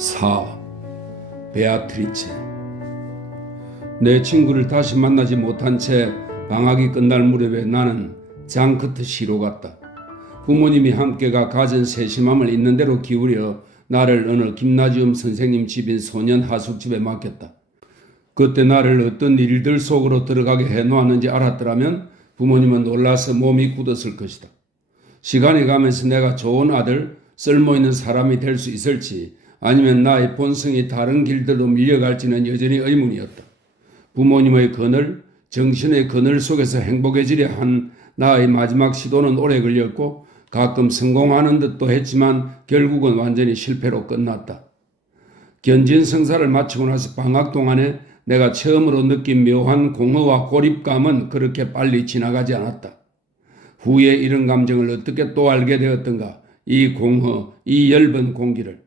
4. 베아트리체. 내 친구를 다시 만나지 못한 채 방학이 끝날 무렵에 나는 장커트 시로 갔다. 부모님이 함께가 가진 세심함을 있는 대로 기울여 나를 어느 김나지움 선생님 집인 소년 하숙집에 맡겼다. 그때 나를 어떤 일들 속으로 들어가게 해놓았는지 알았더라면 부모님은 놀라서 몸이 굳었을 것이다. 시간이 가면서 내가 좋은 아들, 쓸모있는 사람이 될 수 있을지 아니면 나의 본성이 다른 길들로 밀려갈지는 여전히 의문이었다. 부모님의 그늘, 정신의 그늘 속에서 행복해지려 한 나의 마지막 시도는 오래 걸렸고 가끔 성공하는 듯도 했지만 결국은 완전히 실패로 끝났다. 견진성사를 마치고 나서 방학 동안에 내가 처음으로 느낀 묘한 공허와 고립감은 그렇게 빨리 지나가지 않았다. 후에 이런 감정을 어떻게 또 알게 되었던가, 이 공허, 이 엷은 공기를.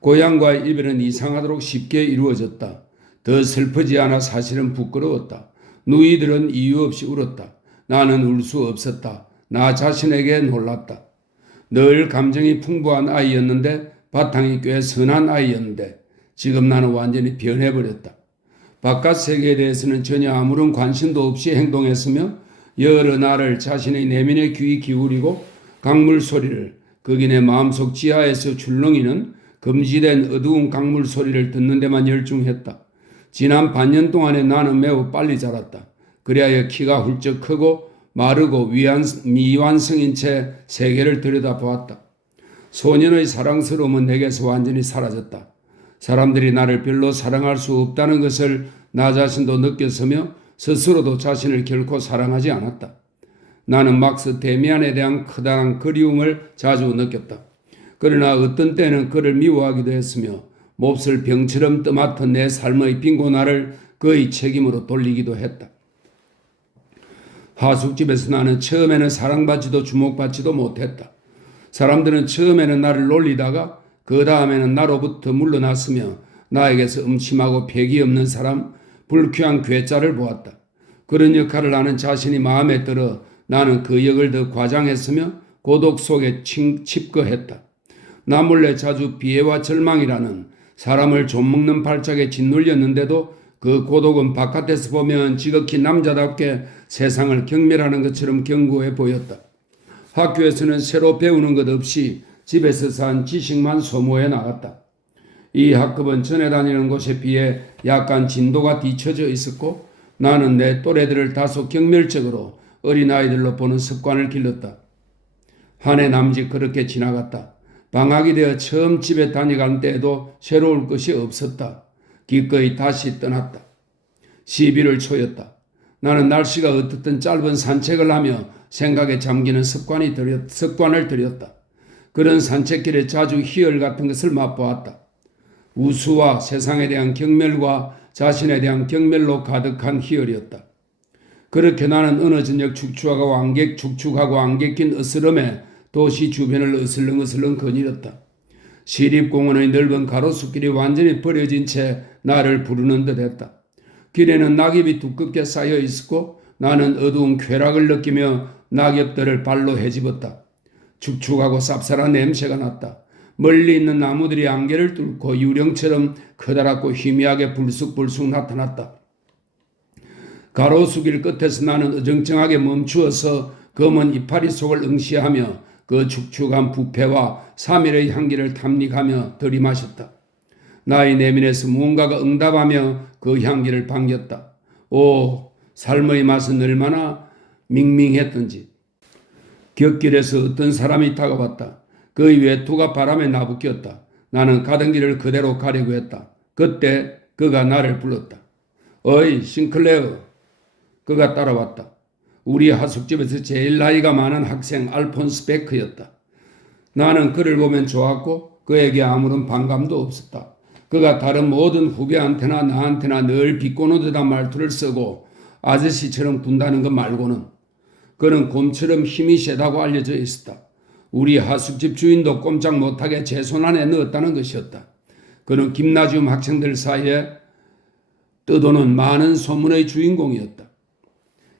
고향과의 이별은 이상하도록 쉽게 이루어졌다. 더 슬프지 않아 사실은 부끄러웠다. 누이들은 이유 없이 울었다. 나는 울 수 없었다. 나 자신에게 놀랐다. 늘 감정이 풍부한 아이였는데, 바탕이 꽤 선한 아이였는데 지금 나는 완전히 변해버렸다. 바깥 세계에 대해서는 전혀 아무런 관심도 없이 행동했으며 여러 날을 자신의 내면에 귀 기울이고 강물 소리를, 거기 내 마음속 지하에서 출렁이는 금지된 어두운 강물 소리를 듣는 데만 열중했다. 지난 반년 동안에 나는 매우 빨리 자랐다. 그리하여 키가 훌쩍 크고 마르고 미완성인 채 세계를 들여다보았다. 소년의 사랑스러움은 내게서 완전히 사라졌다. 사람들이 나를 별로 사랑할 수 없다는 것을 나 자신도 느꼈으며 스스로도 자신을 결코 사랑하지 않았다. 나는 막스 데미안에 대한 커다란 그리움을 자주 느꼈다. 그러나 어떤 때는 그를 미워하기도 했으며 몹쓸 병처럼 떠맡은 내 삶의 빈곤화를 그의 책임으로 돌리기도 했다. 하숙집에서 나는 처음에는 사랑받지도 주목받지도 못했다. 사람들은 처음에는 나를 놀리다가 그 다음에는 나로부터 물러났으며 나에게서 음침하고 패기 없는 사람, 불쾌한 괴짜를 보았다. 그런 역할을 하는 자신이 마음에 들어 나는 그 역을 더 과장했으며 고독 속에 칩거했다. 나 몰래 자주 비애와 절망이라는 사람을 좀먹는 발작에 짓눌렸는데도 그 고독은 바깥에서 보면 지극히 남자답게 세상을 경멸하는 것처럼 견고해 보였다. 학교에서는 새로 배우는 것 없이 집에서 산 지식만 소모해 나갔다. 이 학급은 전에 다니는 곳에 비해 약간 진도가 뒤처져 있었고 나는 내 또래들을 다소 경멸적으로 어린아이들로 보는 습관을 길렀다. 한 해 남짓 그렇게 지나갔다. 방학이 되어 처음 집에 다녀간 때에도 새로울 것이 없었다. 기꺼이 다시 떠났다. 11월 초였다. 나는 날씨가 어떻든 짧은 산책을 하며 생각에 잠기는 습관을 들였다. 그런 산책길에 자주 희열 같은 것을 맛보았다. 우수와 세상에 대한 경멸과 자신에 대한 경멸로 가득한 희열이었다. 그렇게 나는 어느 저녁 축축하고 안개 낀 으스름에 도시 주변을 으슬렁으슬렁 거닐었다. 시립공원의 넓은 가로수길이 완전히 버려진 채 나를 부르는 듯 했다. 길에는 낙엽이 두껍게 쌓여 있었고 나는 어두운 쾌락을 느끼며 낙엽들을 발로 헤집었다. 축축하고 쌉쌀한 냄새가 났다. 멀리 있는 나무들이 안개를 뚫고 유령처럼 커다랗고 희미하게 불쑥불쑥 나타났다. 가로수길 끝에서 나는 어정쩡하게 멈추어서 검은 이파리 속을 응시하며 그 축축한 부패와 사밀의 향기를 탐닉하며 들이마셨다. 나의 내면에서 무언가가 응답하며 그 향기를 반겼다. 오, 삶의 맛은 얼마나 밍밍했던지. 곁길에서 어떤 사람이 다가왔다. 그의 외투가 바람에 나부꼈다. 나는 가던 길을 그대로 가려고 했다. 그때 그가 나를 불렀다. 어이, 싱클레어. 그가 따라왔다. 우리 하숙집에서 제일 나이가 많은 학생 알폰스 베크였다. 나는 그를 보면 좋았고 그에게 아무런 반감도 없었다. 그가 다른 모든 후배한테나 나한테나 늘 비꼬는 듯한 말투를 쓰고 아저씨처럼 군다는 것 말고는 그는 곰처럼 힘이 세다고 알려져 있었다. 우리 하숙집 주인도 꼼짝 못하게 제 손 안에 넣었다는 것이었다. 그는 김나지움 학생들 사이에 떠도는 많은 소문의 주인공이었다.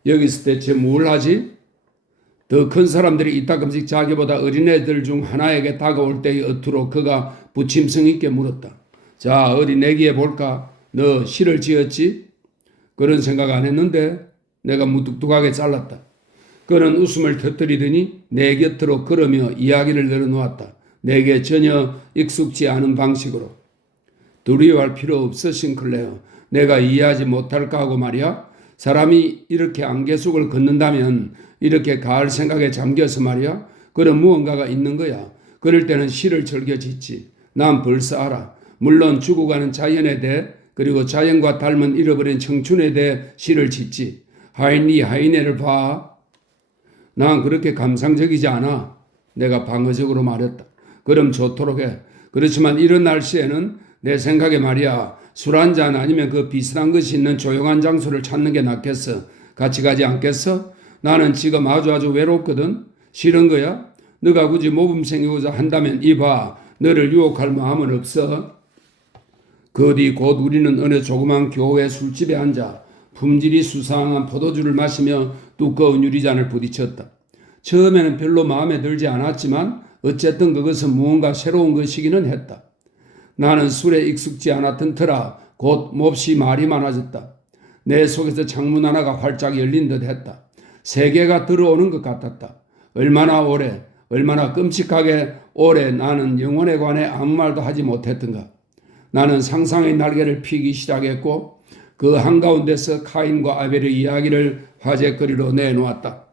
여기서 대체 뭘 하지? 더 큰 사람들이 이따금씩 자기보다 어린애들 중 하나에게 다가올 때의 어투로 그가 부침성 있게 물었다. 자, 어디 내기해 볼까? 너 시를 지었지? 그런 생각 안 했는데 내가 무뚝뚝하게 잘랐다. 그는 웃음을 터뜨리더니 내 곁으로 걸으며 이야기를 늘어놓았다. 내게 전혀 익숙지 않은 방식으로. 두려워할 필요 없어, 싱클레어. 내가 이해하지 못할까 하고 말이야. 사람이 이렇게 안개 속을 걷는다면 이렇게 가을 생각에 잠겨서 말이야. 그런 무언가가 있는 거야. 그럴 때는 시를 즐겨 짓지. 난 벌써 알아. 물론 죽어가는 자연에 대해 그리고 자연과 닮은 잃어버린 청춘에 대해 시를 짓지. 하이네를 봐. 난 그렇게 감상적이지 않아. 내가 방어적으로 말했다. 그럼 좋도록 해. 그렇지만 이런 날씨에는 내 생각에 말이야. 술 한잔 아니면 그 비슷한 것이 있는 조용한 장소를 찾는 게 낫겠어. 같이 가지 않겠어? 나는 지금 아주 외롭거든. 싫은 거야? 너가 굳이 모범생이고자 한다면 이봐. 너를 유혹할 마음은 없어. 그 뒤 곧 우리는 어느 조그만 교회 술집에 앉아 품질이 수상한 포도주를 마시며 두꺼운 유리잔을 부딪혔다. 처음에는 별로 마음에 들지 않았지만 어쨌든 그것은 무언가 새로운 것이기는 했다. 나는 술에 익숙지 않았던 터라 곧 몹시 말이 많아졌다. 내 속에서 창문 하나가 활짝 열린 듯 했다. 세계가 들어오는 것 같았다. 얼마나 오래, 얼마나 끔찍하게 오래 나는 영혼에 관해 아무 말도 하지 못했던가. 나는 상상의 날개를 피기 시작했고 그 한가운데서 카인과 아벨의 이야기를 화제거리로 내놓았다.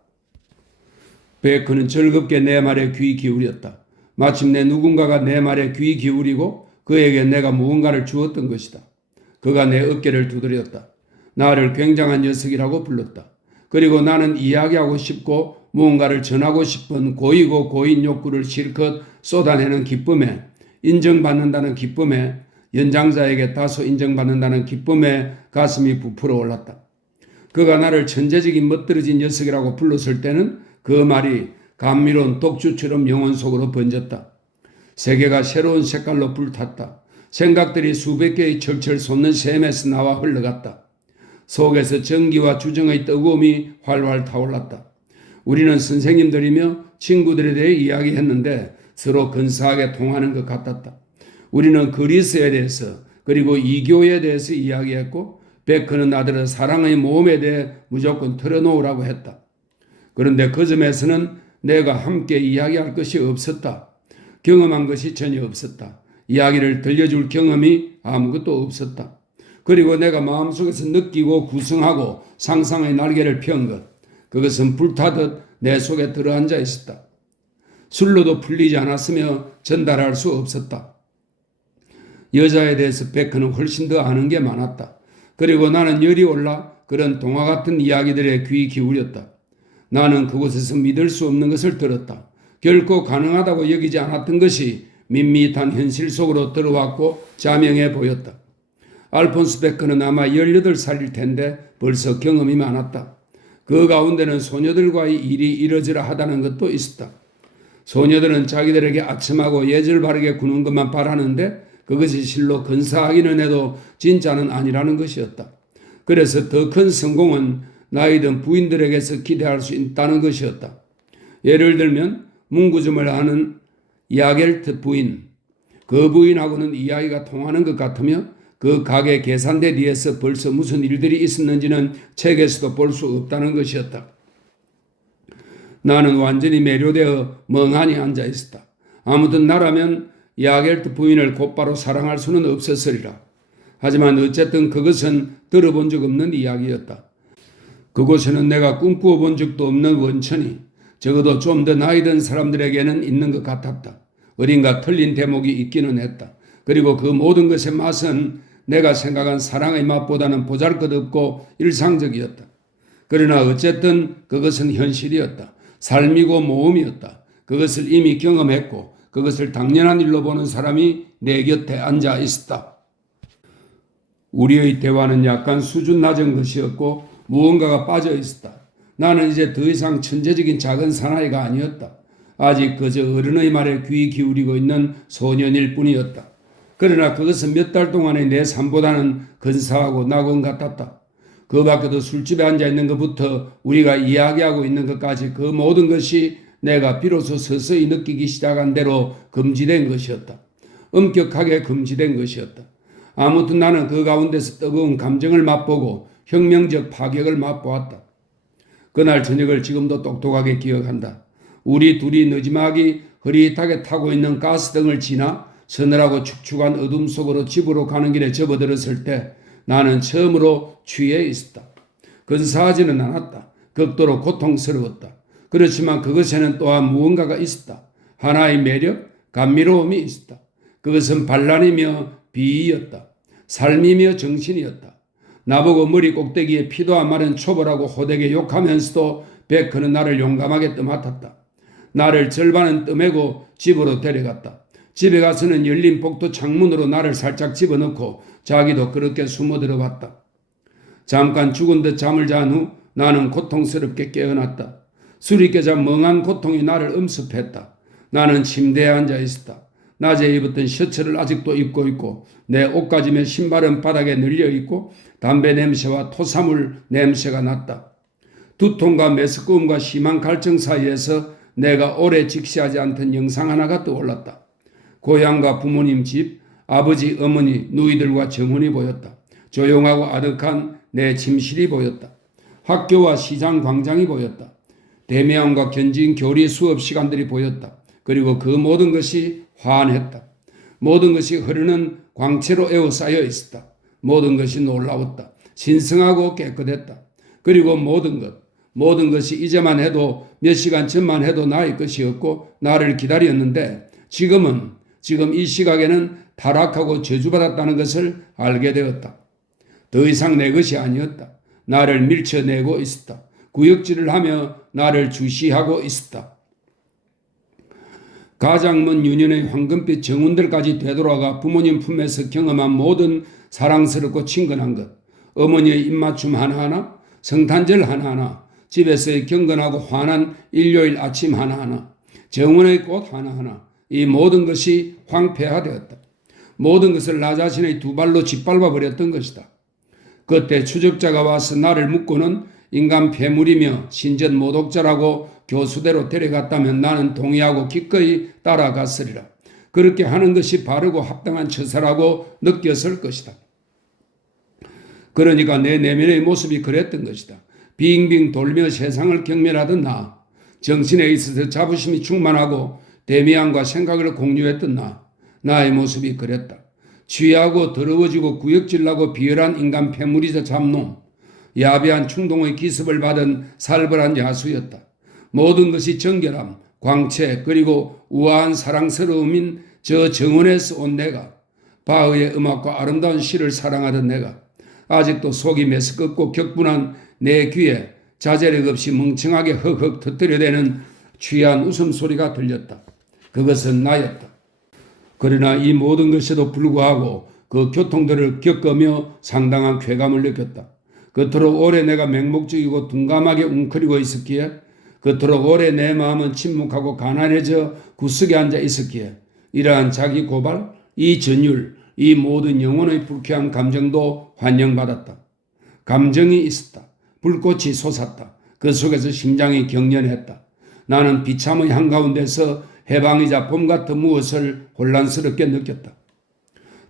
베크는 즐겁게 내 말에 귀 기울였다. 마침내 누군가가 내 말에 귀 기울이고 그에게 내가 무언가를 주었던 것이다. 그가 내 어깨를 두드렸다. 나를 굉장한 녀석이라고 불렀다. 그리고 나는 이야기하고 싶고 무언가를 전하고 싶은 고이고 고인 욕구를 실컷 쏟아내는 기쁨에, 인정받는다는 기쁨에, 연장자에게 다소 인정받는다는 기쁨에 가슴이 부풀어 올랐다. 그가 나를 천재적인 멋들어진 녀석이라고 불렀을 때는 그 말이 감미로운 독주처럼 영혼 속으로 번졌다. 세계가 새로운 색깔로 불탔다. 생각들이 수백 개의 철철 솟는 샘에서 나와 흘러갔다. 속에서 정기와 주정의 뜨거움이 활활 타올랐다. 우리는 선생님들이며 친구들에 대해 이야기했는데 서로 근사하게 통하는 것 같았다. 우리는 그리스에 대해서 그리고 이교에 대해서 이야기했고 베크는 아들의 사랑의 모험에 대해 무조건 털어놓으라고 했다. 그런데 그 점에서는 내가 함께 이야기할 것이 없었다. 경험한 것이 전혀 없었다. 이야기를 들려줄 경험이 아무것도 없었다. 그리고 내가 마음속에서 느끼고 구성하고 상상의 날개를 편 것, 그것은 불타듯 내 속에 들어앉아 있었다. 술로도 풀리지 않았으며 전달할 수 없었다. 여자에 대해서 베크는 훨씬 더 아는 게 많았다. 그리고 나는 열이 올라 그런 동화 같은 이야기들에 귀 기울였다. 나는 그곳에서 믿을 수 없는 것을 들었다. 결코 가능하다고 여기지 않았던 것이 밋밋한 현실 속으로 들어왔고 자명해 보였다. 알폰스 베크는 아마 18살일 텐데 벌써 경험이 많았다. 그 가운데는 소녀들과의 일이 이러저러 하다는 것도 있었다. 소녀들은 자기들에게 아첨하고 예절 바르게 구는 것만 바라는데 그것이 실로 근사하기는 해도 진짜는 아니라는 것이었다. 그래서 더 큰 성공은 나이든 부인들에게서 기대할 수 있다는 것이었다. 예를 들면 문구점을 하는 야겔트 부인, 그 부인하고는 이야기가 통하는 것 같으며 그 가게 계산대 뒤에서 벌써 무슨 일들이 있었는지는 책에서도 볼 수 없다는 것이었다. 나는 완전히 매료되어 멍하니 앉아 있었다. 아무튼 나라면 야겔트 부인을 곧바로 사랑할 수는 없었으리라. 하지만 어쨌든 그것은 들어본 적 없는 이야기였다. 그곳에는 내가 꿈꾸어 본 적도 없는 원천이 적어도 좀 더 나이 든 사람들에게는 있는 것 같았다. 어딘가 틀린 대목이 있기는 했다. 그리고 그 모든 것의 맛은 내가 생각한 사랑의 맛보다는 보잘것없고 일상적이었다. 그러나 어쨌든 그것은 현실이었다. 삶이고 모험이었다. 그것을 이미 경험했고 그것을 당연한 일로 보는 사람이 내 곁에 앉아 있었다. 우리의 대화는 약간 수준 낮은 것이었고 무언가가 빠져 있었다. 나는 이제 더 이상 천재적인 작은 사나이가 아니었다. 아직 그저 어른의 말에 귀 기울이고 있는 소년일 뿐이었다. 그러나 그것은 몇 달 동안의 내 삶보다는 근사하고 낙원 같았다. 그 밖에도 술집에 앉아있는 것부터 우리가 이야기하고 있는 것까지 그 모든 것이 내가 비로소 서서히 느끼기 시작한 대로 금지된 것이었다. 엄격하게 금지된 것이었다. 아무튼 나는 그 가운데서 뜨거운 감정을 맛보고 혁명적 파격을 맛보았다. 그날 저녁을 지금도 똑똑하게 기억한다. 우리 둘이 느지막이 흐릿하게 타고 있는 가스등을 지나 서늘하고 축축한 어둠 속으로 집으로 가는 길에 접어들었을 때 나는 처음으로 취해 있었다. 근사하지는 않았다. 극도로 고통스러웠다. 그렇지만 그것에는 또한 무언가가 있었다. 하나의 매력, 감미로움이 있었다. 그것은 반란이며 비위였다. 삶이며 정신이었다. 나보고 머리 꼭대기에 피도 안 마른 초벌하고 호되게 욕하면서도 베크는 나를 용감하게 떠맡았다. 나를 절반은 떠매고 집으로 데려갔다. 집에 가서는 열린 복도 창문으로 나를 살짝 집어넣고 자기도 그렇게 숨어 들어갔다. 잠깐 죽은 듯 잠을 잔 후 나는 고통스럽게 깨어났다. 술이 깨자 멍한 고통이 나를 엄습했다. 나는 침대에 앉아 있었다. 낮에 입었던 셔츠를 아직도 입고 있고 내 옷가짐의 신발은 바닥에 널려 있고 담배 냄새와 토사물 냄새가 났다. 두통과 메스꺼움과 심한 갈증 사이에서 내가 오래 직시하지 않던 영상 하나가 떠올랐다. 고향과 부모님 집, 아버지, 어머니, 누이들과 정원이 보였다. 조용하고 아득한 내 침실이 보였다. 학교와 시장 광장이 보였다. 대면과 견진 교리 수업 시간들이 보였다. 그리고 그 모든 것이 환했다. 모든 것이 흐르는 광채로 에워싸여 있었다. 모든 것이 놀라웠다. 신성하고 깨끗했다. 그리고 모든 것이 이제만 해도 몇 시간 전만 해도 나의 것이었고 나를 기다렸는데 지금 이 시각에는 타락하고 저주받았다는 것을 알게 되었다. 더 이상 내 것이 아니었다. 나를 밀쳐내고 있었다. 구역질을 하며 나를 주시하고 있었다. 가장 먼 유년의 황금빛 정운들까지 되돌아가 부모님 품에서 경험한 모든 사랑스럽고 친근한 것, 어머니의 입맞춤 하나하나, 성탄절 하나하나, 집에서의 경건하고 환한 일요일 아침 하나하나, 정원의 꽃 하나하나, 이 모든 것이 황폐화되었다. 모든 것을 나 자신의 두 발로 짓밟아 버렸던 것이다. 그때 추적자가 와서 나를 묶고는 인간 폐물이며 신전 모독자라고 교수대로 데려갔다면 나는 동의하고 기꺼이 따라갔으리라. 그렇게 하는 것이 바르고 합당한 처사라고 느꼈을 것이다. 그러니까 내 내면의 모습이 그랬던 것이다. 빙빙 돌며 세상을 경멸하던 나, 정신에 있어서 자부심이 충만하고 대미안과 생각을 공유했던 나의 모습이 그랬다. 취하고 더러워지고 구역질나고 비열한 인간 폐물이자 잡놈, 야비한 충동의 기습을 받은 살벌한 야수였다. 모든 것이 정결함, 광채 그리고 우아한 사랑스러움인 저 정원에서 온 내가, 바흐의 음악과 아름다운 시를 사랑하던 내가, 아직도 속이 메스껍고 격분한 내 귀에 자제력 없이 멍청하게 헉헉 터뜨려대는 취한 웃음소리가 들렸다. 그것은 나였다. 그러나 이 모든 것에도 불구하고 그 교통들을 겪으며 상당한 쾌감을 느꼈다. 그토록 오래 내가 맹목적이고 둔감하게 웅크리고 있었기에, 그토록 오래 내 마음은 침묵하고 가난해져 구석에 앉아 있었기에 이러한 자기 고발, 이 전율, 이 모든 영혼의 불쾌한 감정도 환영받았다. 감정이 있었다. 불꽃이 솟았다. 그 속에서 심장이 경련했다. 나는 비참의 한가운데서 해방이자 봄 같은 무엇을 혼란스럽게 느꼈다.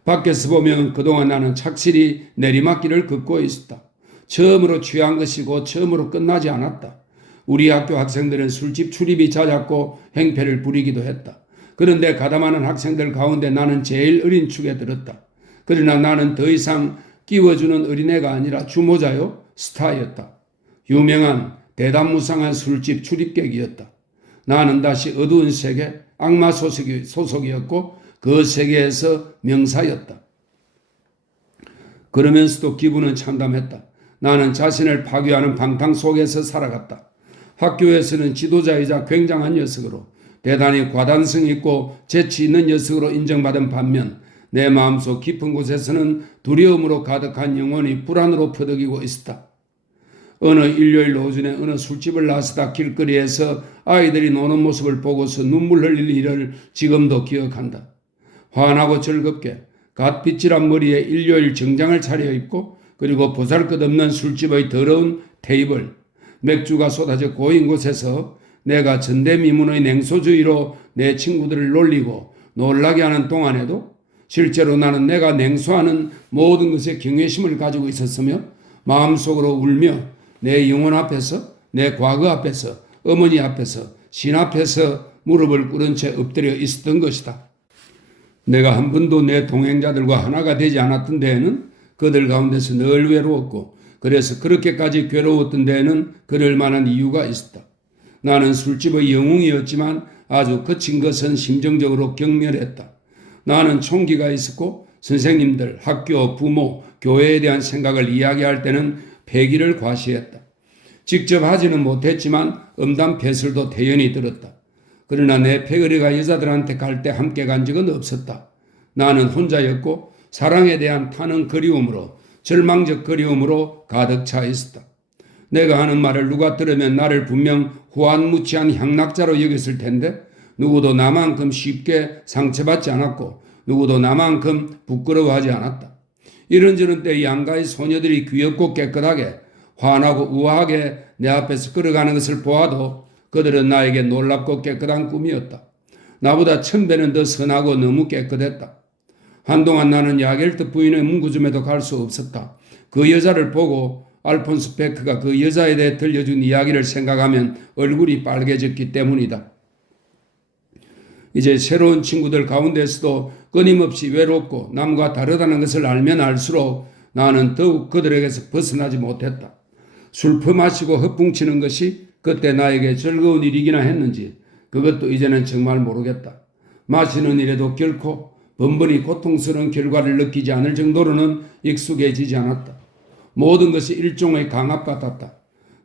밖에서 보면 그동안 나는 착실히 내리막길을 걷고 있었다. 처음으로 취한 것이고 처음으로 끝나지 않았다. 우리 학교 학생들은 술집 출입이 잦았고 행패를 부리기도 했다. 그런데 가담하는 학생들 가운데 나는 제일 어린 축에 들었다. 그러나 나는 더 이상 끼워주는 어린애가 아니라 주모자요, 스타였다. 유명한 대담무상한 술집 출입객이었다. 나는 다시 어두운 세계, 악마 소속이었고 그 세계에서 명사였다. 그러면서도 기분은 참담했다. 나는 자신을 파괴하는 방탕 속에서 살아갔다. 학교에서는 지도자이자 굉장한 녀석으로, 대단히 과단성 있고 재치 있는 녀석으로 인정받은 반면 내 마음속 깊은 곳에서는 두려움으로 가득한 영혼이 불안으로 퍼덕이고 있었다. 어느 일요일 오전에 어느 술집을 나서다 길거리에서 아이들이 노는 모습을 보고서 눈물 흘릴 일을 지금도 기억한다. 환하고 즐겁게 갓빗질한 머리에 일요일 정장을 차려입고 그리고 보잘것없는 술집의 더러운 테이블, 맥주가 쏟아져 고인 곳에서 내가 전대미문의 냉소주의로 내 친구들을 놀리고 놀라게 하는 동안에도 실제로 나는 내가 냉소하는 모든 것에 경외심을 가지고 있었으며 마음속으로 울며 내 영혼 앞에서, 내 과거 앞에서, 어머니 앞에서, 신 앞에서 무릎을 꿇은 채 엎드려 있었던 것이다. 내가 한 번도 내 동행자들과 하나가 되지 않았던 데에는 그들 가운데서 늘 외로웠고, 그래서 그렇게까지 괴로웠던 데에는 그럴 만한 이유가 있었다. 나는 술집의 영웅이었지만 아주 거친 것은 심정적으로 경멸했다. 나는 총기가 있었고 선생님들, 학교, 부모, 교회에 대한 생각을 이야기할 때는 패기를 과시했다. 직접 하지는 못했지만 음담패설도 태연히 들었다. 그러나 내 패거리가 여자들한테 갈 때 함께 간 적은 없었다. 나는 혼자였고 사랑에 대한 타는 그리움으로, 절망적 그리움으로 가득 차 있었다. 내가 하는 말을 누가 들으면 나를 분명 후안무치한 향락자로 여겼을 텐데 누구도 나만큼 쉽게 상처받지 않았고 누구도 나만큼 부끄러워하지 않았다. 이런저런 때 양가의 소녀들이 귀엽고 깨끗하게 환하고 우아하게 내 앞에서 걸어가는 것을 보아도 그들은 나에게 놀랍고 깨끗한 꿈이었다. 나보다 1000배는 더 선하고 너무 깨끗했다. 한동안 나는 야겔트 부인의 문구점에도 갈 수 없었다. 그 여자를 보고 알폰스 베크가 그 여자에 대해 들려준 이야기를 생각하면 얼굴이 빨개졌기 때문이다. 이제 새로운 친구들 가운데서도 끊임없이 외롭고 남과 다르다는 것을 알면 알수록 나는 더욱 그들에게서 벗어나지 못했다. 술 퍼마시고 헛붕치는 것이 그때 나에게 즐거운 일이기나 했는지 그것도 이제는 정말 모르겠다. 마시는 일에도 결코 번번이 고통스러운 결과를 느끼지 않을 정도로는 익숙해지지 않았다. 모든 것이 일종의 강압 같았다.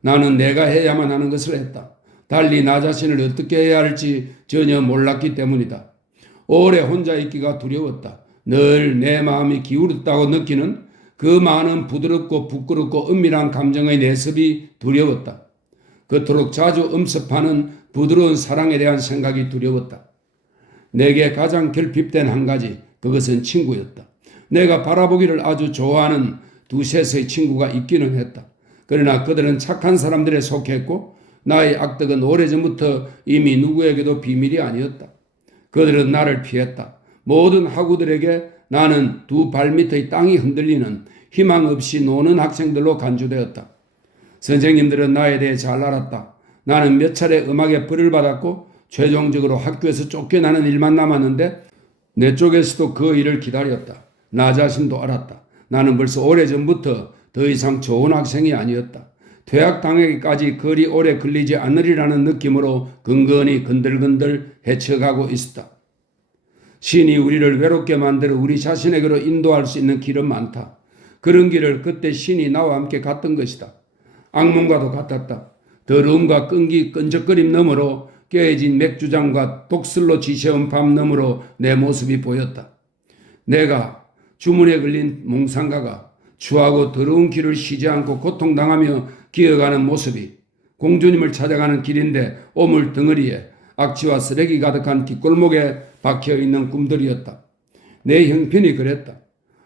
나는 내가 해야만 하는 것을 했다. 달리 나 자신을 어떻게 해야 할지 전혀 몰랐기 때문이다. 오래 혼자 있기가 두려웠다. 늘 내 마음이 기울었다고 느끼는 그 많은 부드럽고 부끄럽고 은밀한 감정의 내습이 두려웠다. 그토록 자주 엄습하는 부드러운 사랑에 대한 생각이 두려웠다. 내게 가장 결핍된 한 가지, 그것은 친구였다. 내가 바라보기를 아주 좋아하는 두셋의 친구가 있기는 했다. 그러나 그들은 착한 사람들에 속했고 나의 악덕은 오래전부터 이미 누구에게도 비밀이 아니었다. 그들은 나를 피했다. 모든 학우들에게 나는 두 발밑의 땅이 흔들리는 희망 없이 노는 학생들로 간주되었다. 선생님들은 나에 대해 잘 알았다. 나는 몇 차례 음악에 벌을 받았고 최종적으로 학교에서 쫓겨나는 일만 남았는데 내 쪽에서도 그 일을 기다렸다. 나 자신도 알았다. 나는 벌써 오래전부터 더 이상 좋은 학생이 아니었다. 퇴학당하기까지 그리 오래 걸리지 않으리라는 느낌으로 근근히 건들건들 헤쳐가고 있었다. 신이 우리를 외롭게 만들어 우리 자신에게로 인도할 수 있는 길은 많다. 그런 길을 그때 신이 나와 함께 갔던 것이다. 악몽과도 같았다. 더러움과 끈적거림 너머로 깨어진 맥주잔과 독슬로 지새운 밤 너머로 내 모습이 보였다. 내가 주문에 걸린 몽상가가 추하고 더러운 길을 쉬지 않고 고통당하며 기어가는 모습이 공주님을 찾아가는 길인데 오물 덩어리에 악취와 쓰레기 가득한 뒷골목에 박혀있는 꿈들이었다. 내 형편이 그랬다.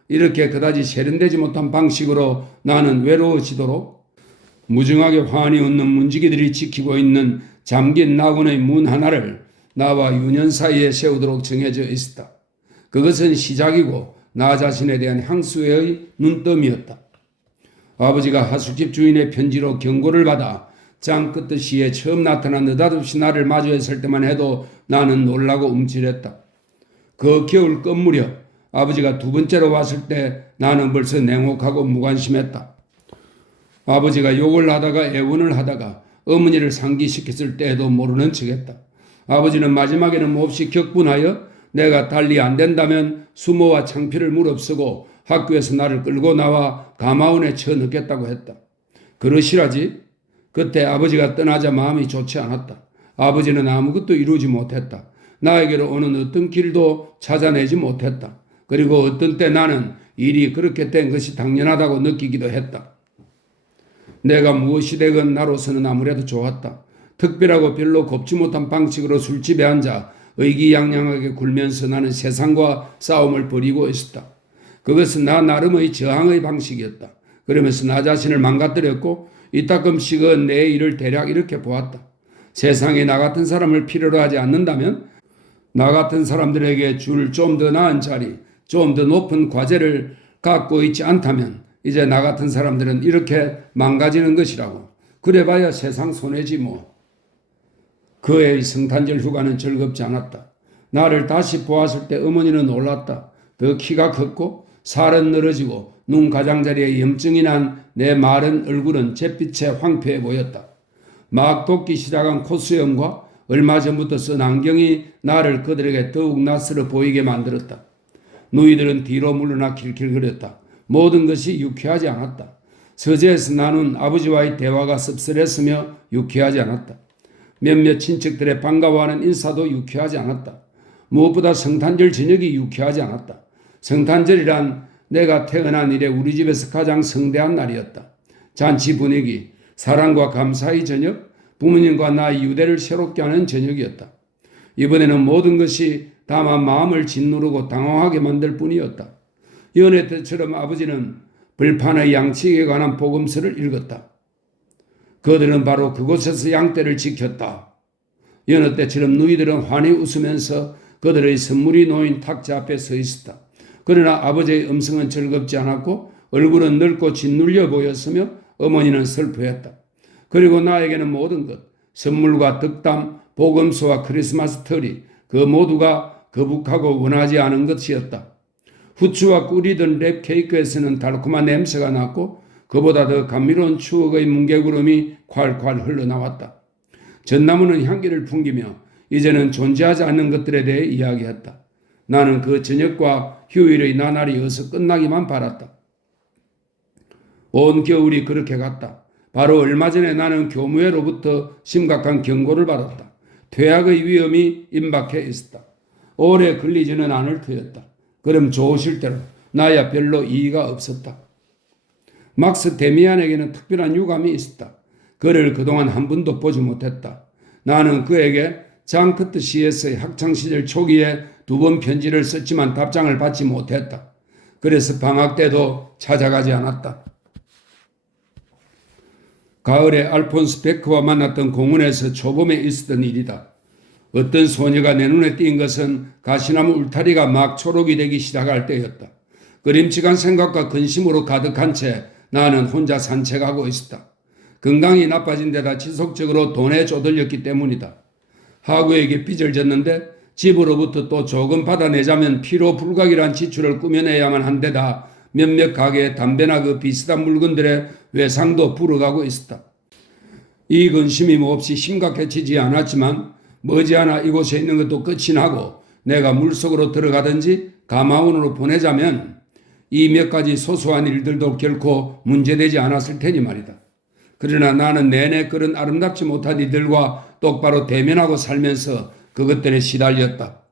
이렇게 그다지 세련되지 못한 방식으로 나는 외로워지도록 무정하게 환히 웃는 문지기들이 지키고 있는 잠긴 낙원의 문 하나를 나와 유년 사이에 세우도록 정해져 있었다. 그것은 시작이고 나 자신에 대한 향수의 눈뜸이었다. 아버지가 하숙집 주인의 편지로 경고를 받아 장 끝시에 처음 나타난 느닷없이 나를 마주했을 때만 해도 나는 놀라고 움찔했다. 그 겨울 끝 무렵 아버지가 두 번째로 왔을 때 나는 벌써 냉혹하고 무관심했다. 아버지가 욕을 하다가 애원을 하다가 어머니를 상기시켰을 때에도 모르는 척했다. 아버지는 마지막에는 몹시 격분하여 내가 달리 안 된다면 수모와 창피를 무릅쓰고 학교에서 나를 끌고 나와 가마원에 쳐넣겠다고 했다. 그러시라지 그때 아버지가 떠나자 마음이 좋지 않았다. 아버지는 아무것도 이루지 못했다. 나에게로 오는 어떤 길도 찾아내지 못했다. 그리고 어떤 때 나는 일이 그렇게 된 것이 당연하다고 느끼기도 했다. 내가 무엇이 되건 나로서는 아무래도 좋았다. 특별하고 별로 곱지 못한 방식으로 술집에 앉아 의기양양하게 굴면서 나는 세상과 싸움을 벌이고 있었다. 그것은 나 나름의 저항의 방식이었다. 그러면서 나 자신을 망가뜨렸고 이따금씩은 내 일을 대략 이렇게 보았다. 세상에 나 같은 사람을 필요로 하지 않는다면 나 같은 사람들에게 줄 좀 더 나은 자리, 좀 더 높은 과제를 갖고 있지 않다면 이제 나 같은 사람들은 이렇게 망가지는 것이라고. 그래봐야 세상 손해지 뭐. 그의 성탄절 휴가는 즐겁지 않았다. 나를 다시 보았을 때 어머니는 놀랐다. 더 키가 컸고 살은 늘어지고 눈 가장자리에 염증이 난 내 마른 얼굴은 잿빛에 황폐해 보였다. 막 돋기 시작한 콧수염과 얼마 전부터 쓴 안경이 나를 그들에게 더욱 낯설어 보이게 만들었다. 누이들은 뒤로 물러나 킬킬거렸다. 모든 것이 유쾌하지 않았다. 서재에서 나눈 아버지와의 대화가 씁쓸했으며 유쾌하지 않았다. 몇몇 친척들의 반가워하는 인사도 유쾌하지 않았다. 무엇보다 성탄절 저녁이 유쾌하지 않았다. 성탄절이란 내가 태어난 이래 우리 집에서 가장 성대한 날이었다. 잔치 분위기, 사랑과 감사의 저녁, 부모님과 나의 유대를 새롭게 하는 저녁이었다. 이번에는 모든 것이 다만 마음을 짓누르고 당황하게 만들 뿐이었다. 연애 때처럼 아버지는 벌판의 양치기에 관한 복음서를 읽었다. 그들은 바로 그곳에서 양떼를 지켰다. 여느 때처럼 누이들은 환히 웃으면서 그들의 선물이 놓인 탁자 앞에 서 있었다. 그러나 아버지의 음성은 즐겁지 않았고 얼굴은 늙고 짓눌려 보였으며 어머니는 슬퍼했다. 그리고 나에게는 모든 것, 선물과 덕담, 복음서와 크리스마스 트리, 그 모두가 거북하고 원하지 않은 것이었다. 후추와 꿀이든 랩 케이크에서는 달콤한 냄새가 났고 그보다 더 감미로운 추억의 뭉게구름이 콸콸 흘러나왔다. 전나무는 향기를 풍기며 이제는 존재하지 않는 것들에 대해 이야기했다. 나는 그 저녁과 휴일의 나날이 어서 끝나기만 바랐다. 온 겨울이 그렇게 갔다. 바로 얼마 전에 나는 교무회로부터 심각한 경고를 받았다. 퇴학의 위험이 임박해 있었다. 오래 걸리지는 않을 터였다. 그럼 좋으실 대로 나야 별로 이의가 없었다. 막스 데미안에게는 특별한 유감이 있었다. 그를 그동안 한 번도 보지 못했다. 나는 그에게 장크트 CS의 학창시절 초기에 2번 편지를 썼지만 답장을 받지 못했다. 그래서 방학 때도 찾아가지 않았다. 가을에 알폰스 베크와 만났던 공원에서 초봄에 있었던 일이다. 어떤 소녀가 내 눈에 띈 것은 가시나무 울타리가 막 초록이 되기 시작할 때였다. 그림직한 생각과 근심으로 가득한 채 나는 혼자 산책하고 있었다. 건강이 나빠진 데다 지속적으로 돈에 쪼들렸기 때문이다. 하구에게 빚을 졌는데 집으로부터 또 조금 받아내자면 피로 불가결한 지출을 꾸며내야만 한 데다 몇몇 가게에 담배나 그 비슷한 물건들의 외상도 불어가고 있었다. 이 근심이 몹시 심각해지지 않았지만 머지않아 이곳에 있는 것도 끝이 나고 내가 물속으로 들어가든지 가마원으로 보내자면 이 몇 가지 소소한 일들도 결코 문제되지 않았을 테니 말이다. 그러나 나는 내내 그런 아름답지 못한 이들과 똑바로 대면하고 살면서 그것들에 시달렸다.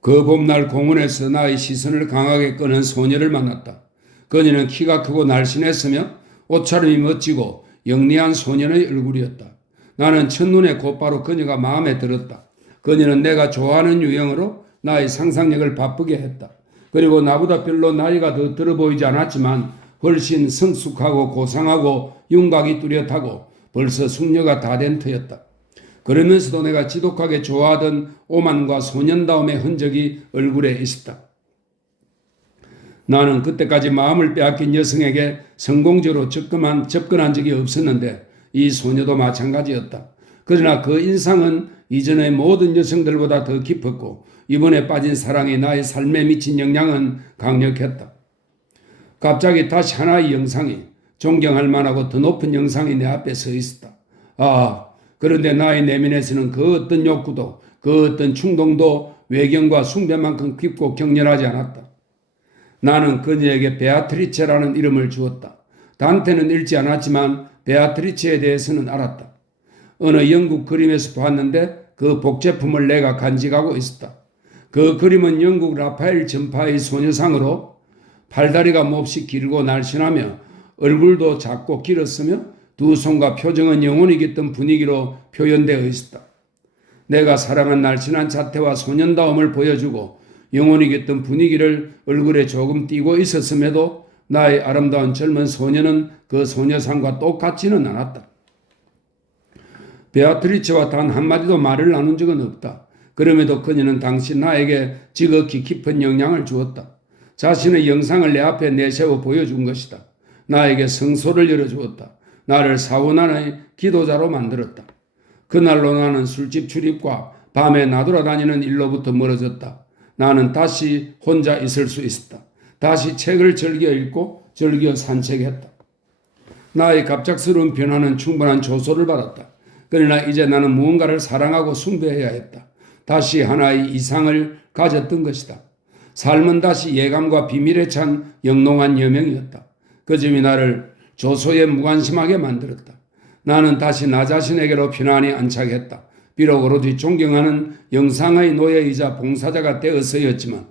그 봄날 공원에서 나의 시선을 강하게 끄는 소녀를 만났다. 그녀는 키가 크고 날씬했으며 옷차림이 멋지고 영리한 소년의 얼굴이었다. 나는 첫눈에 곧바로 그녀가 마음에 들었다. 그녀는 내가 좋아하는 유형으로 나의 상상력을 바쁘게 했다. 그리고 나보다 별로 나이가 더 들어 보이지 않았지만 훨씬 성숙하고 고상하고 윤곽이 뚜렷하고 벌써 숙녀가 다 된 터였다. 그러면서도 내가 지독하게 좋아하던 오만과 소년다움의 흔적이 얼굴에 있었다. 나는 그때까지 마음을 빼앗긴 여성에게 성공적으로 접근한 적이 없었는데 이 소녀도 마찬가지였다. 그러나 그 인상은 이전의 모든 여성들보다 더 깊었고 이번에 빠진 사랑이 나의 삶에 미친 영향은 강력했다. 갑자기 다시 하나의 영상이 존경할 만하고 더 높은 영상이 내 앞에 서 있었다. 그런데 나의 내면에서는 그 어떤 욕구도 그 어떤 충동도 외경과 숭배만큼 깊고 격렬하지 않았다. 나는 그녀에게 베아트리체라는 이름을 주었다. 단테는 읽지 않았지만 베아트리체에 대해서는 알았다. 어느 영국 그림에서 봤는데 그 복제품을 내가 간직하고 있었다. 그 그림은 영국 라파엘 전파의 소녀상으로 팔다리가 몹시 길고 날씬하며 얼굴도 작고 길었으며 두 손과 표정은 영혼이 깃든 분위기로 표현되어 있었다. 내가 사랑한 날씬한 자태와 소년다움을 보여주고 영혼이 깃든 분위기를 얼굴에 조금 띄고 있었음에도 나의 아름다운 젊은 소녀는 그 소녀상과 똑같지는 않았다. 베아트리체와 단 한마디도 말을 나눈 적은 없다. 그럼에도 그녀는 당시 나에게 지극히 깊은 영향을 주었다. 자신의 영상을 내 앞에 내세워 보여준 것이다. 나에게 성소를 열어주었다. 나를 사원안의 기도자로 만들었다. 그날로 나는 술집 출입과 밤에 나돌아다니는 일로부터 멀어졌다. 나는 다시 혼자 있을 수 있었다. 다시 책을 즐겨 읽고 즐겨 산책했다. 나의 갑작스러운 변화는 충분한 조소를 받았다. 그러나 이제 나는 무언가를 사랑하고 숭배해야 했다. 다시 하나의 이상을 가졌던 것이다. 삶은 다시 예감과 비밀에 찬 영롱한 여명이었다. 그 점이 나를 조소에 무관심하게 만들었다. 나는 다시 나 자신에게로 편안히 안착했다. 비록 오로지 존경하는 영상의 노예이자 봉사자가 되어서였지만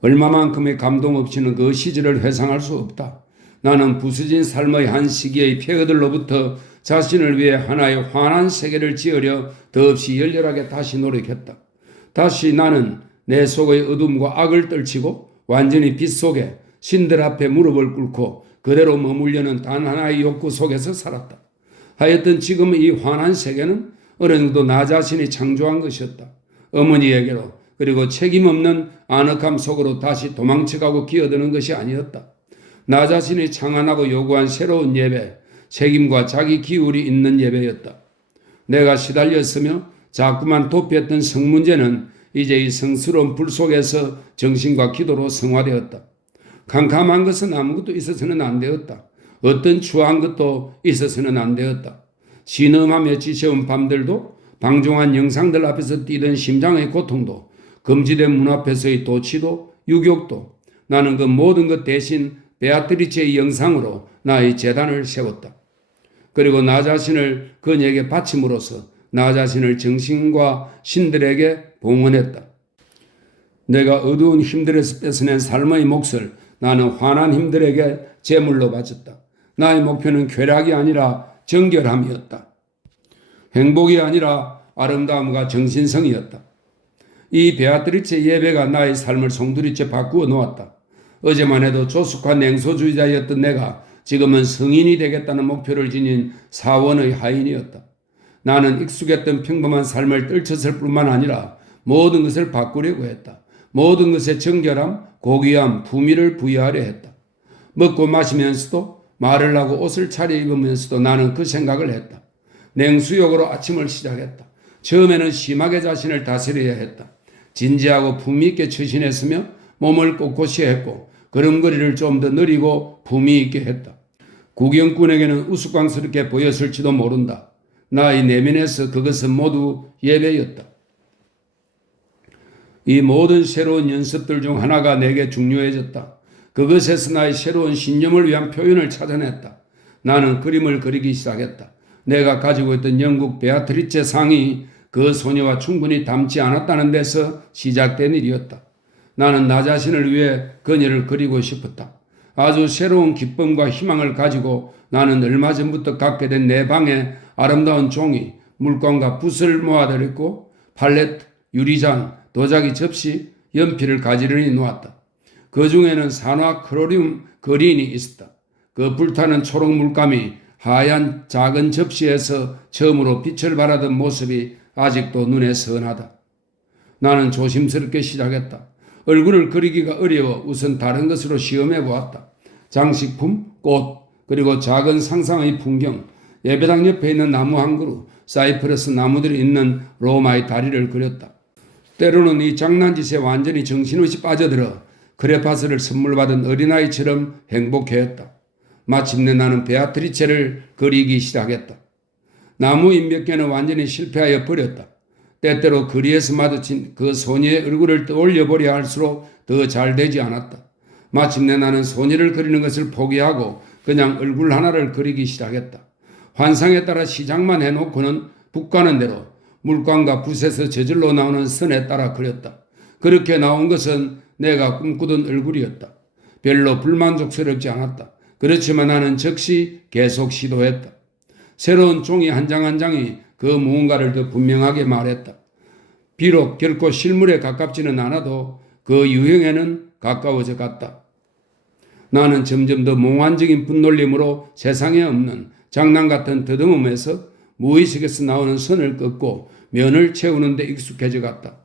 얼마만큼의 감동 없이는 그 시절을 회상할 수 없다. 나는 부수진 삶의 한 시기의 폐허들로부터 자신을 위해 하나의 환한 세계를 지으려 더없이 열렬하게 다시 노력했다. 다시 나는 내 속의 어둠과 악을 떨치고 완전히 빛 속에 신들 앞에 무릎을 꿇고 그대로 머물려는 단 하나의 욕구 속에서 살았다. 하여튼 지금 이 환한 세계는 어느 정도 나 자신이 창조한 것이었다. 어머니에게로 그리고 책임없는 아늑함 속으로 다시 도망쳐가고 기어드는 것이 아니었다. 나 자신이 창안하고 요구한 새로운 예배, 책임과 자기 기울이 있는 예배였다. 내가 시달렸으며 자꾸만 도피했던 성문제는 이제 이 성스러운 불 속에서 정신과 기도로 성화되었다. 캄캄한 것은 아무것도 있어서는 안 되었다. 어떤 추한 것도 있어서는 안 되었다. 신음하며 지새운 밤들도 방종한 영상들 앞에서 뛰던 심장의 고통도 금지된 문 앞에서의 도취도 유격도 나는 그 모든 것 대신 베아트리체의 영상으로 나의 재단을 세웠다. 그리고 나 자신을 그녀에게 바침으로써 나 자신을 정신과 신들에게 봉헌했다. 내가 어두운 힘들에서 뺏어낸 삶의 몫을 나는 환한 힘들에게 제물로 바쳤다. 나의 목표는 쾌락이 아니라 정결함이었다. 행복이 아니라 아름다움과 정신성이었다. 이 베아트리체 예배가 나의 삶을 송두리째 바꾸어 놓았다. 어제만 해도 조숙한 냉소주의자였던 내가 지금은 성인이 되겠다는 목표를 지닌 사원의 하인이었다. 나는 익숙했던 평범한 삶을 떨쳤을 뿐만 아니라 모든 것을 바꾸려고 했다. 모든 것에 정결함, 고귀함, 품위를 부여하려 했다. 먹고 마시면서도 말을 하고 옷을 차려입으면서도 나는 그 생각을 했다. 냉수욕으로 아침을 시작했다. 처음에는 심하게 자신을 다스려야 했다. 진지하고 품위있게 처신했으며 몸을 꼿꼿이 했고 걸음걸이를 좀 더 느리고 품위있게 했다. 구경꾼에게는 우스꽝스럽게 보였을지도 모른다. 나의 내면에서 그것은 모두 예배였다. 이 모든 새로운 연습들 중 하나가 내게 중요해졌다. 그것에서 나의 새로운 신념을 위한 표현을 찾아냈다. 나는 그림을 그리기 시작했다. 내가 가지고 있던 영국 베아트리체 상이 그 소녀와 충분히 닮지 않았다는 데서 시작된 일이었다. 나는 나 자신을 위해 그녀를 그리고 싶었다. 아주 새로운 기쁨과 희망을 가지고 나는 얼마 전부터 갖게 된 내 방에 아름다운 종이, 물감과 붓을 모아들였고 팔레트, 유리잔, 도자기 접시, 연필을 가지런히 놓았다. 그 중에는 산화 크로리움 그린이 있었다. 그 불타는 초록 물감이 하얀 작은 접시에서 처음으로 빛을 발하던 모습이 아직도 눈에 선하다. 나는 조심스럽게 시작했다. 얼굴을 그리기가 어려워 우선 다른 것으로 시험해 보았다. 장식품, 꽃, 그리고 작은 상상의 풍경, 예배당 옆에 있는 나무 한 그루, 사이프러스 나무들이 있는 로마의 다리를 그렸다. 때로는 이 장난짓에 완전히 정신없이 빠져들어 크레파스를 선물 받은 어린아이처럼 행복해했다. 마침내 나는 베아트리체를 그리기 시작했다. 나무인 몇 개는 완전히 실패하여 버렸다. 때때로 거리에서 마주친 그 소녀의 얼굴을 떠올려보려 할수록 더 잘 되지 않았다. 마침내 나는 소녀를 그리는 것을 포기하고 그냥 얼굴 하나를 그리기 시작했다. 환상에 따라 시작만 해놓고는 붓 가는 대로 물감과 붓에서 저절로 나오는 선에 따라 그렸다. 그렇게 나온 것은 내가 꿈꾸던 얼굴이었다. 별로 불만족스럽지 않았다. 그렇지만 나는 즉시 계속 시도했다. 새로운 종이 한 장 한 장이 그 무언가를 더 분명하게 말했다. 비록 결코 실물에 가깝지는 않아도 그 유형에는 가까워져 갔다. 나는 점점 더 몽환적인 분놀림으로 세상에 없는 장난 같은 더듬음에서 무의식에서 나오는 선을 긋고 면을 채우는 데 익숙해져 갔다.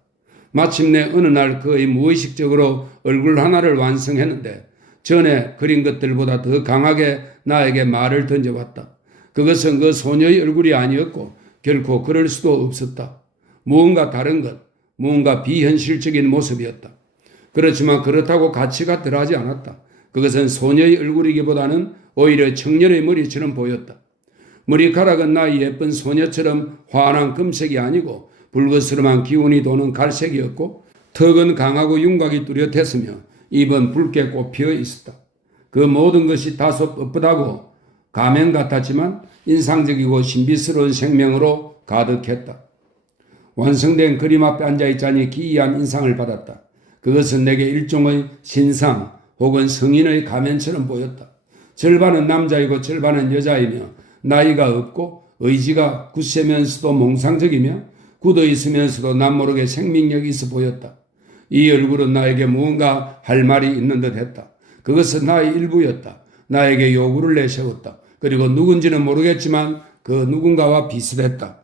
마침내 어느 날 거의 무의식적으로 얼굴 하나를 완성했는데 전에 그린 것들보다 더 강하게 나에게 말을 던져왔다. 그것은 그 소녀의 얼굴이 아니었고 결코 그럴 수도 없었다. 무언가 다른 것, 무언가 비현실적인 모습이었다. 그렇지만 그렇다고 가치가 덜하지 않았다. 그것은 소녀의 얼굴이기보다는 오히려 청년의 머리처럼 보였다. 머리카락은 나의 예쁜 소녀처럼 환한 금색이 아니고 붉으스름한 기운이 도는 갈색이었고 턱은 강하고 윤곽이 뚜렷했으며 입은 붉게 꽃피어 있었다. 그 모든 것이 다소 뻣뻣하고 가면 같았지만 인상적이고 신비스러운 생명으로 가득했다. 완성된 그림 앞에 앉아있자니 기이한 인상을 받았다. 그것은 내게 일종의 신상 혹은 성인의 가면처럼 보였다. 절반은 남자이고 절반은 여자이며 나이가 없고 의지가 굳세면서도 몽상적이며 굳어있으면서도 남모르게 생명력이 있어 보였다. 이 얼굴은 나에게 무언가 할 말이 있는 듯 했다. 그것은 나의 일부였다. 나에게 요구를 내세웠다. 그리고 누군지는 모르겠지만 그 누군가와 비슷했다.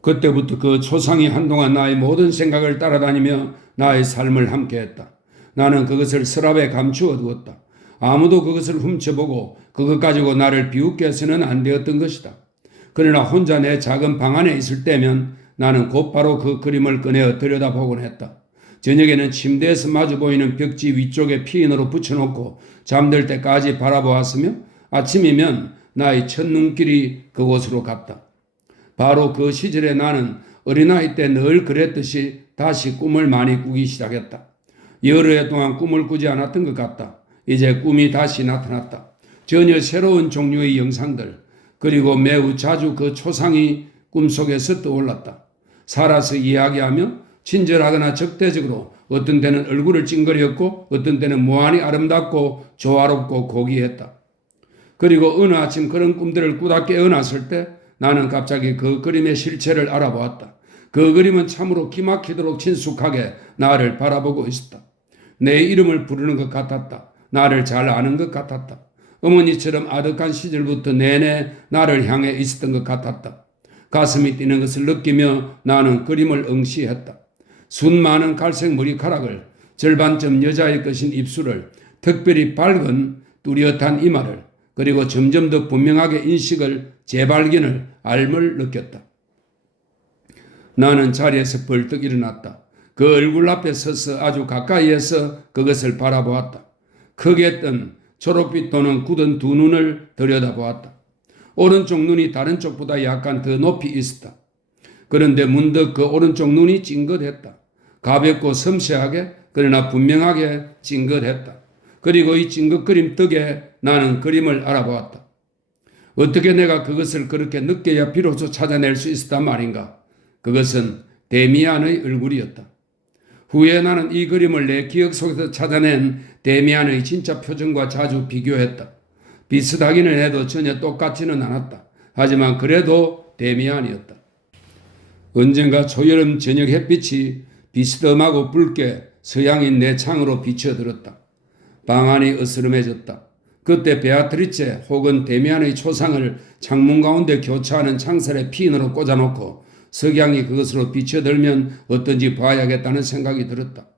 그때부터 그 초상이 한동안 나의 모든 생각을 따라다니며 나의 삶을 함께했다. 나는 그것을 서랍에 감추어 두었다. 아무도 그것을 훔쳐보고 그것 가지고 나를 비웃게 해서는 안 되었던 것이다. 그러나 혼자 내 작은 방 안에 있을 때면 나는 곧바로 그 그림을 꺼내어 들여다보곤 했다. 저녁에는 침대에서 마주 보이는 벽지 위쪽에 피인으로 붙여놓고 잠들 때까지 바라보았으며 아침이면 나의 첫 눈길이 그곳으로 갔다. 바로 그 시절에 나는 어린아이 때 늘 그랬듯이 다시 꿈을 많이 꾸기 시작했다. 여러 해 동안 꿈을 꾸지 않았던 것 같다. 이제 꿈이 다시 나타났다. 전혀 새로운 종류의 영상들, 그리고 매우 자주 그 초상이 꿈속에서 떠올랐다. 살아서 이야기하며 친절하거나 적대적으로 어떤 때는 얼굴을 찡그렸고 어떤 때는 무한히 아름답고 조화롭고 고귀했다. 그리고 어느 아침 그런 꿈들을 꾸다 깨어났을 때 나는 갑자기 그 그림의 실체를 알아보았다. 그 그림은 참으로 기막히도록 친숙하게 나를 바라보고 있었다. 내 이름을 부르는 것 같았다. 나를 잘 아는 것 같았다. 어머니처럼 아득한 시절부터 내내 나를 향해 있었던 것 같았다. 가슴이 뛰는 것을 느끼며 나는 그림을 응시했다. 순 많은 갈색 머리카락을, 절반쯤 여자의 것인 입술을, 특별히 밝은 뚜렷한 이마를, 그리고 점점 더 분명하게 인식을, 재발견을, 알을 느꼈다. 나는 자리에서 벌떡 일어났다. 그 얼굴 앞에 서서 아주 가까이에서 그것을 바라보았다. 크게 뜬 초록빛 도는 굳은 두 눈을 들여다보았다. 오른쪽 눈이 다른 쪽보다 약간 더 높이 있었다. 그런데 문득 그 오른쪽 눈이 찡긋했다. 가볍고 섬세하게 그러나 분명하게 찡긋했다. 그리고 이 찡긋거림 덕에 나는 그림을 알아보았다. 어떻게 내가 그것을 그렇게 늦게야 비로소 찾아낼 수 있었단 말인가? 그것은 데미안의 얼굴이었다. 후에 나는 이 그림을 내 기억 속에서 찾아낸 데미안의 진짜 표정과 자주 비교했다. 비슷하기는 해도 전혀 똑같지는 않았다. 하지만 그래도 데미안이었다. 언젠가 초여름 저녁 햇빛이 비스듬하고 붉게 서양인 내 창으로 비쳐들었다. 방 안이 으스름해졌다. 그때 베아트리체 혹은 데미안의 초상을 창문 가운데 교차하는 창살에 피인으로 꽂아놓고 석양이 그것으로 비쳐들면 어떤지 봐야겠다는 생각이 들었다.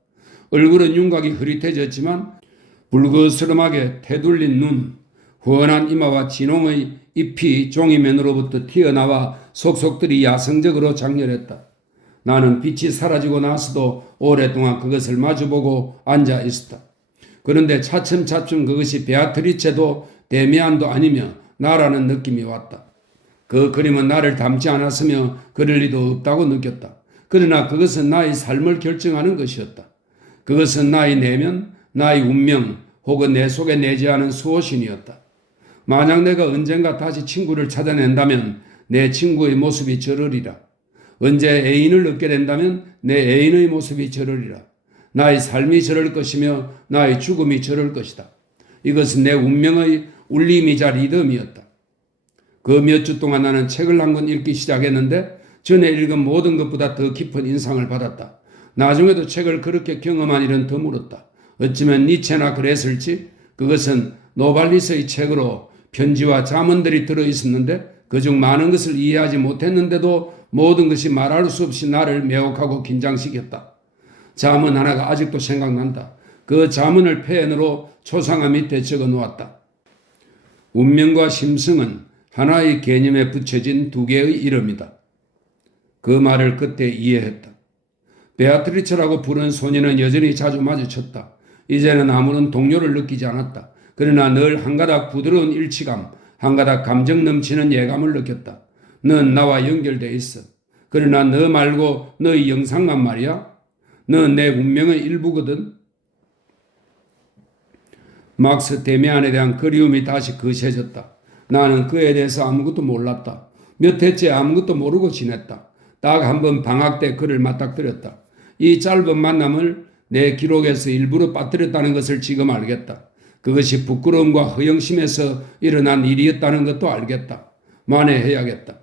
얼굴은 윤곽이 흐릿해졌지만 붉으스름하게 테둘린 눈, 훤한 이마와 진홍의 잎이 종이면으로부터 튀어나와 속속들이 야성적으로 장렬했다. 나는 빛이 사라지고 나서도 오랫동안 그것을 마주보고 앉아 있었다. 그런데 차츰차츰 그것이 베아트리체도 데미안도 아니며 나라는 느낌이 왔다. 그 그림은 나를 닮지 않았으며 그럴 리도 없다고 느꼈다. 그러나 그것은 나의 삶을 결정하는 것이었다. 그것은 나의 내면, 나의 운명 혹은 내 속에 내재하는 수호신이었다. 만약 내가 언젠가 다시 친구를 찾아낸다면 내 친구의 모습이 저러리라. 언제 애인을 얻게 된다면 내 애인의 모습이 저러리라. 나의 삶이 저럴 것이며 나의 죽음이 저럴 것이다. 이것은 내 운명의 울림이자 리듬이었다. 그 몇 주 동안 나는 책을 한 권 읽기 시작했는데 전에 읽은 모든 것보다 더 깊은 인상을 받았다. 나중에도 책을 그렇게 경험한 일은 드물었다. 어쩌면 니체나 그랬을지. 그것은 노발리스의 책으로 편지와 자문들이 들어있었는데 그중 많은 것을 이해하지 못했는데도 모든 것이 말할 수 없이 나를 매혹하고 긴장시켰다. 자문 하나가 아직도 생각난다. 그 자문을 펜으로 초상화 밑에 적어 놓았다. 운명과 심성은 하나의 개념에 붙여진 두 개의 이름이다. 그 말을 그때 이해했다. 베아트리체라고 부른 소녀는 여전히 자주 마주쳤다. 이제는 아무런 동요를 느끼지 않았다. 그러나 늘 한가닥 부드러운 일치감, 한가닥 감정 넘치는 예감을 느꼈다. 넌 나와 연결돼 있어. 그러나 너 말고 너의 영상만 말이야. 넌 내 운명의 일부거든. 막스 데미안에 대한 그리움이 다시 거세졌다. 나는 그에 대해서 아무것도 몰랐다. 몇 해째 아무것도 모르고 지냈다. 딱 한 번 방학 때 그를 맞닥뜨렸다. 이 짧은 만남을 내 기록에서 일부러 빠뜨렸다는 것을 지금 알겠다. 그것이 부끄러움과 허영심에서 일어난 일이었다는 것도 알겠다. 만회해야겠다.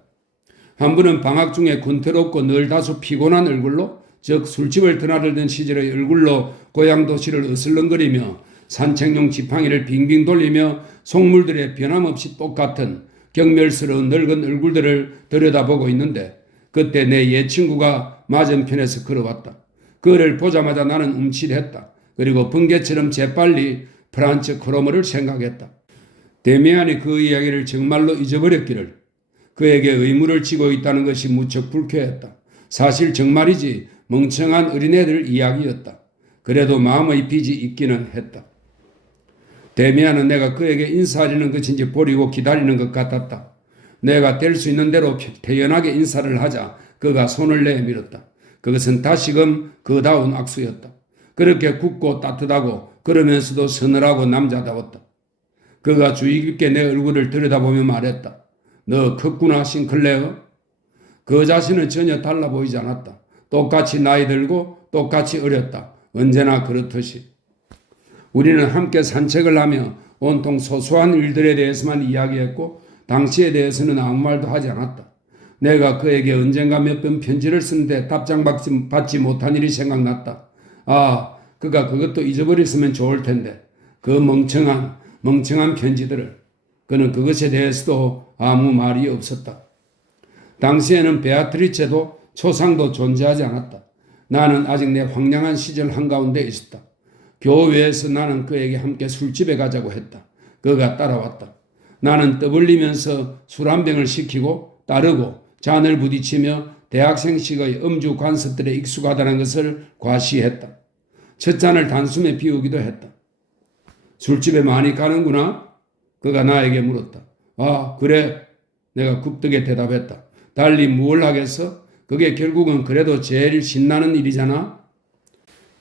한 번은 방학 중에 군태롭고 늘 다소 피곤한 얼굴로, 즉 술집을 드나들던 시절의 얼굴로 고향 도시를 어슬렁거리며 산책용 지팡이를 빙빙 돌리며 속물들의 변함없이 똑같은 경멸스러운 늙은 얼굴들을 들여다보고 있는데, 그때 내 옛 친구가 맞은편에서 걸어왔다. 그를 보자마자 나는 움찔했다. 그리고 번개처럼 재빨리 프란츠 크로머를 생각했다. 데미안이 그 이야기를 정말로 잊어버렸기를. 그에게 의무를 지고 있다는 것이 무척 불쾌했다. 사실 정말이지 멍청한 어린애들 이야기였다. 그래도 마음의 빚이 있기는 했다. 데미안은 내가 그에게 인사하려는 것인지 보리고 기다리는 것 같았다. 내가 될 수 있는 대로 태연하게 인사를 하자 그가 손을 내밀었다. 그것은 다시금 그다운 악수였다. 그렇게 굳고 따뜻하고 그러면서도 서늘하고 남자다웠다. 그가 주의 깊게 내 얼굴을 들여다보며 말했다. 너 컸구나, 싱클레어. 그 자신은 전혀 달라 보이지 않았다. 똑같이 나이 들고 똑같이 어렸다. 언제나 그렇듯이. 우리는 함께 산책을 하며 온통 소소한 일들에 대해서만 이야기했고 당시에 대해서는 아무 말도 하지 않았다. 내가 그에게 언젠가 몇 번 편지를 쓰는데 답장받지 못한 일이 생각났다. 아, 그가 그것도 잊어버렸으면 좋을 텐데. 그 멍청한 편지들을. 그는 그것에 대해서도 아무 말이 없었다. 당시에는 베아트리체도 초상도 존재하지 않았다. 나는 아직 내 황량한 시절 한가운데 있었다. 교회에서 나는 그에게 함께 술집에 가자고 했다. 그가 따라왔다. 나는 떠벌리면서 술 한 병을 시키고 따르고 잔을 부딪히며 대학생식의 음주 관습들에 익숙하다는 것을 과시했다. 첫 잔을 단숨에 비우기도 했다. 술집에 많이 가는구나? 그가 나에게 물었다. 아, 그래. 내가 굽뜨게 대답했다. 달리 뭘 하겠어? 그게 결국은 그래도 제일 신나는 일이잖아?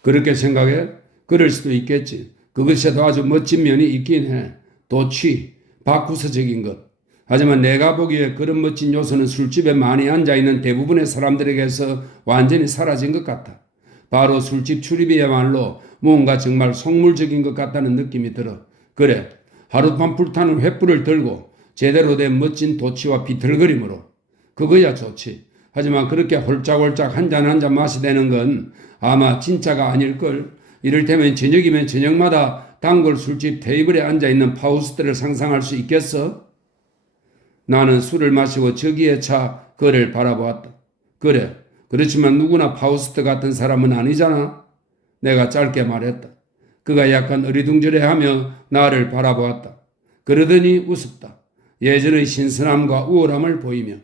그렇게 생각해? 그럴 수도 있겠지. 그것에도 아주 멋진 면이 있긴 해. 도취, 바쿠스적인 것. 하지만 내가 보기에 그런 멋진 요소는 술집에 많이 앉아있는 대부분의 사람들에게서 완전히 사라진 것 같아. 바로 술집 출입이야말로 뭔가 정말 속물적인 것 같다는 느낌이 들어. 그래, 하룻밤 불타는 횃불을 들고 제대로 된 멋진 도치와 비틀거림으로. 그거야 좋지. 하지만 그렇게 홀짝홀짝 한 잔 한 잔 마시되는 건 아마 진짜가 아닐걸. 이를테면 저녁이면 저녁마다 단골 술집 테이블에 앉아있는 파우스트를 상상할 수 있겠어? 나는 술을 마시고 저기에 차 그를 바라보았다. 그래, 그렇지만 누구나 파우스트 같은 사람은 아니잖아. 내가 짧게 말했다. 그가 약간 어리둥절해하며 나를 바라보았다. 그러더니 웃었다. 예전의 신선함과 우월함을 보이며.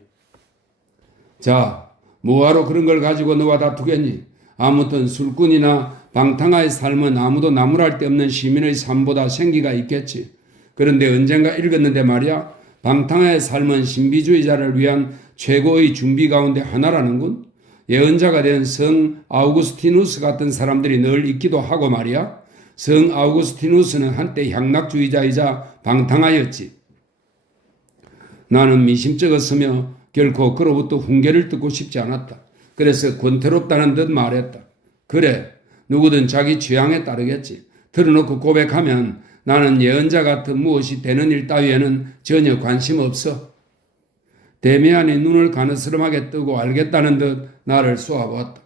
자, 뭐하러 그런 걸 가지고 너와 다투겠니? 아무튼 술꾼이나 방탕아의 삶은 아무도 나무랄 데 없는 시민의 삶보다 생기가 있겠지. 그런데 언젠가 읽었는데 말이야. 방탕아의 삶은 신비주의자를 위한 최고의 준비 가운데 하나라는군. 예언자가 된 성 아우구스티누스 같은 사람들이 늘 있기도 하고 말이야. 성 아우구스티누스는 한때 향락주의자이자 방탕아였지. 나는 미심쩍었으며 결코 그로부터 훈계를 듣고 싶지 않았다. 그래서 권태롭다는 듯 말했다. 그래, 누구든 자기 취향에 따르겠지. 틀어놓고 고백하면 나는 예언자 같은 무엇이 되는 일 따위에는 전혀 관심 없어. 데미안이 눈을 가느스름하게 뜨고 알겠다는 듯 나를 쏘아보았다.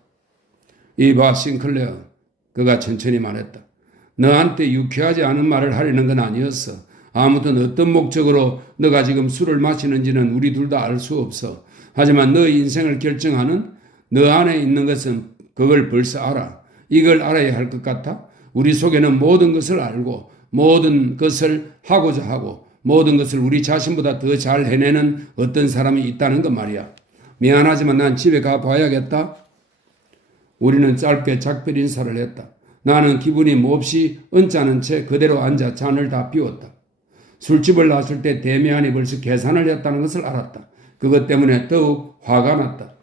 이봐, 싱클레어. 그가 천천히 말했다. 너한테 유쾌하지 않은 말을 하려는 건 아니었어. 아무튼 어떤 목적으로 너가 지금 술을 마시는지는 우리 둘 다 알 수 없어. 하지만 너의 인생을 결정하는 너 안에 있는 것은 그걸 벌써 알아. 이걸 알아야 할 것 같아. 우리 속에는 모든 것을 알고 모든 것을 하고자 하고 모든 것을 우리 자신보다 더 잘 해내는 어떤 사람이 있다는 것 말이야. 미안하지만 난 집에 가 봐야겠다. 우리는 짧게 작별 인사를 했다. 나는 기분이 몹시 언짢은 채 그대로 앉아 잔을 다 비웠다. 술집을 나설 때 데미안이 벌써 계산을 했다는 것을 알았다. 그것 때문에 더욱 화가 났다.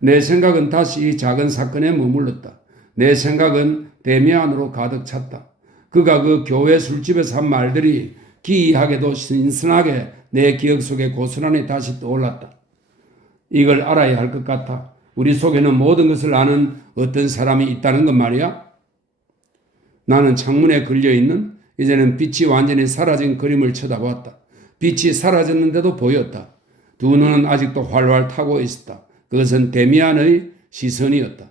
내 생각은 다시 이 작은 사건에 머물렀다. 내 생각은 데미안으로 가득 찼다. 그가 그 교회 술집에서 한 말들이 기이하게도 신선하게 내 기억 속에 고스란히 다시 떠올랐다. 이걸 알아야 할 것 같아. 우리 속에는 모든 것을 아는 어떤 사람이 있다는 것 말이야. 나는 창문에 걸려있는 이제는 빛이 완전히 사라진 그림을 쳐다보았다. 빛이 사라졌는데도 보였다. 두 눈은 아직도 활활 타고 있었다. 그것은 데미안의 시선이었다.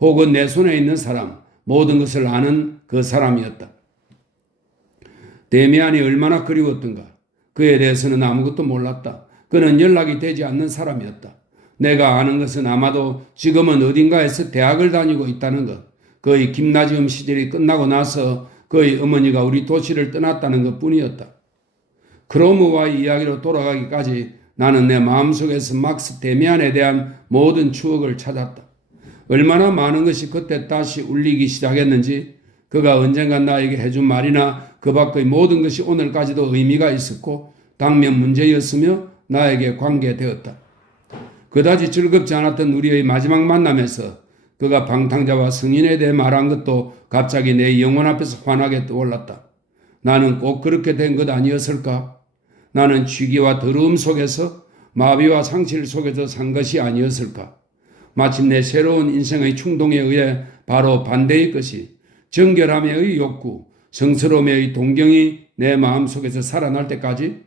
혹은 내 손에 있는 사람, 모든 것을 아는 그 사람이었다. 데미안이 얼마나 그리웠던가. 그에 대해서는 아무것도 몰랐다. 그는 연락이 되지 않는 사람이었다. 내가 아는 것은 아마도 지금은 어딘가에서 대학을 다니고 있다는 것, 그의 김나지움 시절이 끝나고 나서 그의 어머니가 우리 도시를 떠났다는 것 뿐이었다. 크로무와의 이야기로 돌아가기까지 나는 내 마음속에서 막스 데미안에 대한 모든 추억을 찾았다. 얼마나 많은 것이 그때 다시 울리기 시작했는지, 그가 언젠가 나에게 해준 말이나 그 밖의 모든 것이 오늘까지도 의미가 있었고 당면 문제였으며 나에게 관계되었다. 그다지 즐겁지 않았던 우리의 마지막 만남에서 그가 방탕자와 성인에 대해 말한 것도 갑자기 내 영혼 앞에서 환하게 떠올랐다. 나는 꼭 그렇게 된 것 아니었을까? 나는 취기와 더러움 속에서 마비와 상실 속에서 산 것이 아니었을까? 마침내 새로운 인생의 충동에 의해 바로 반대의 것이 정결함의 욕구, 성스러움의 동경이 내 마음속에서 살아날 때까지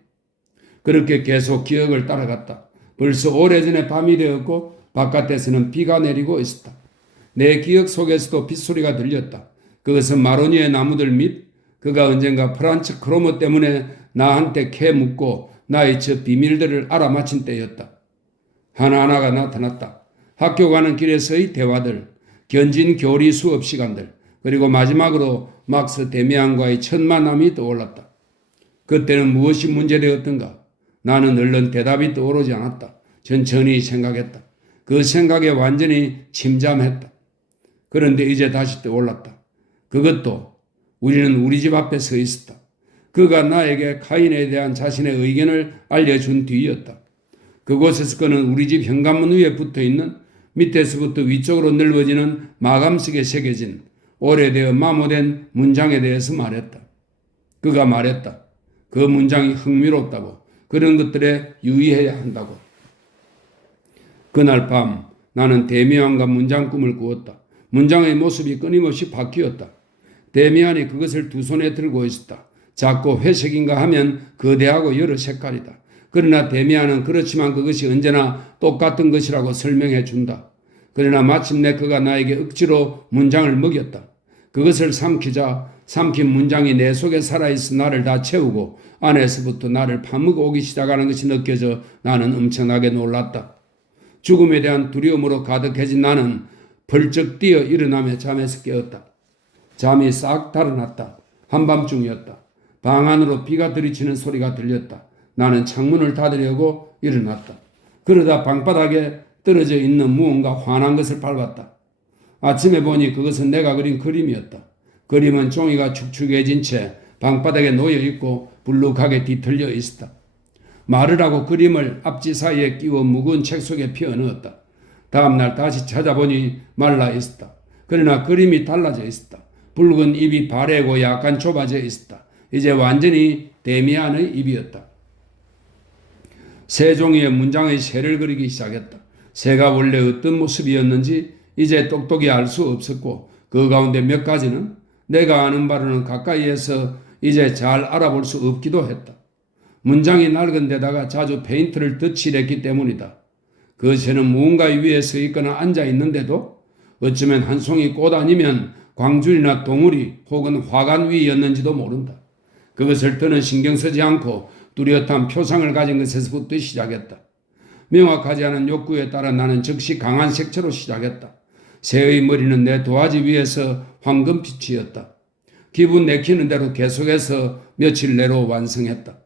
그렇게 계속 기억을 따라갔다. 벌써 오래전에 밤이 되었고 바깥에서는 비가 내리고 있었다. 내 기억 속에서도 빗소리가 들렸다. 그것은 마로니에 나무들 및 그가 언젠가 프란츠 크로모 때문에 나한테 캐 묻고 나의 저 비밀들을 알아맞힌 때였다. 하나하나가 나타났다. 학교 가는 길에서의 대화들, 견진 교리 수업 시간들, 그리고 마지막으로 막스 데미안과의 첫 만남이 떠올랐다. 그때는 무엇이 문제되었던가? 나는 얼른 대답이 떠오르지 않았다. 천천히 생각했다. 그 생각에 완전히 침잠했다. 그런데 이제 다시 떠올랐다. 그것도 우리는 우리 집 앞에 서 있었다. 그가 나에게 카인에 대한 자신의 의견을 알려준 뒤였다. 그곳에서 그는 우리 집 현관문 위에 붙어있는 밑에서부터 위쪽으로 넓어지는 마감석에 새겨진 오래되어 마모된 문장에 대해서 말했다. 그가 말했다. 그 문장이 흥미롭다고, 그런 것들에 유의해야 한다고. 그날 밤 나는 데미안과 문장 꿈을 꾸었다. 문장의 모습이 끊임없이 바뀌었다. 데미안이 그것을 두 손에 들고 있었다. 작고 회색인가 하면 거대하고 여러 색깔이다. 그러나 데미안은 그렇지만 그것이 언제나 똑같은 것이라고 설명해 준다. 그러나 마침내 그가 나에게 억지로 문장을 먹였다. 그것을 삼키자 삼킨 문장이 내 속에 살아있어 나를 다 채우고 안에서부터 나를 파먹어 오기 시작하는 것이 느껴져 나는 엄청나게 놀랐다. 죽음에 대한 두려움으로 가득해진 나는 벌쩍 뛰어 일어나며 잠에서 깨었다. 잠이 싹 달아났다. 한밤중이었다. 방 안으로 비가 들이치는 소리가 들렸다. 나는 창문을 닫으려고 일어났다. 그러다 방바닥에 떨어져 있는 무언가 환한 것을 밟았다. 아침에 보니 그것은 내가 그린 그림이었다. 그림은 종이가 축축해진 채 방바닥에 놓여있고 불룩하게 뒤틀려 있었다. 말을 하고 그림을 앞지 사이에 끼워 무거운 책 속에 피워넣었다. 다음날 다시 찾아보니 말라 있었다. 그러나 그림이 달라져 있었다. 붉은 입이 바래고 약간 좁아져 있었다. 이제 완전히 데미안의 입이었다. 새 종이의 문장의 새를 그리기 시작했다. 새가 원래 어떤 모습이었는지 이제 똑똑히 알 수 없었고 그 가운데 몇 가지는 내가 아는 바로는 가까이에서 이제 잘 알아볼 수 없기도 했다. 문장이 낡은 데다가 자주 페인트를 덧칠했기 때문이다. 그 새는 무언가 위에 서 있거나 앉아 있는데도 어쩌면 한 송이 꽃 아니면 광줄이나 동우리 혹은 화관 위였는지도 모른다. 그것을 더는 신경 쓰지 않고 뚜렷한 표상을 가진 것에서부터 시작했다. 명확하지 않은 욕구에 따라 나는 즉시 강한 색채로 시작했다. 새의 머리는 내 도화지 위에서 황금빛이었다. 기분 내키는 대로 계속해서 며칠 내로 완성했다.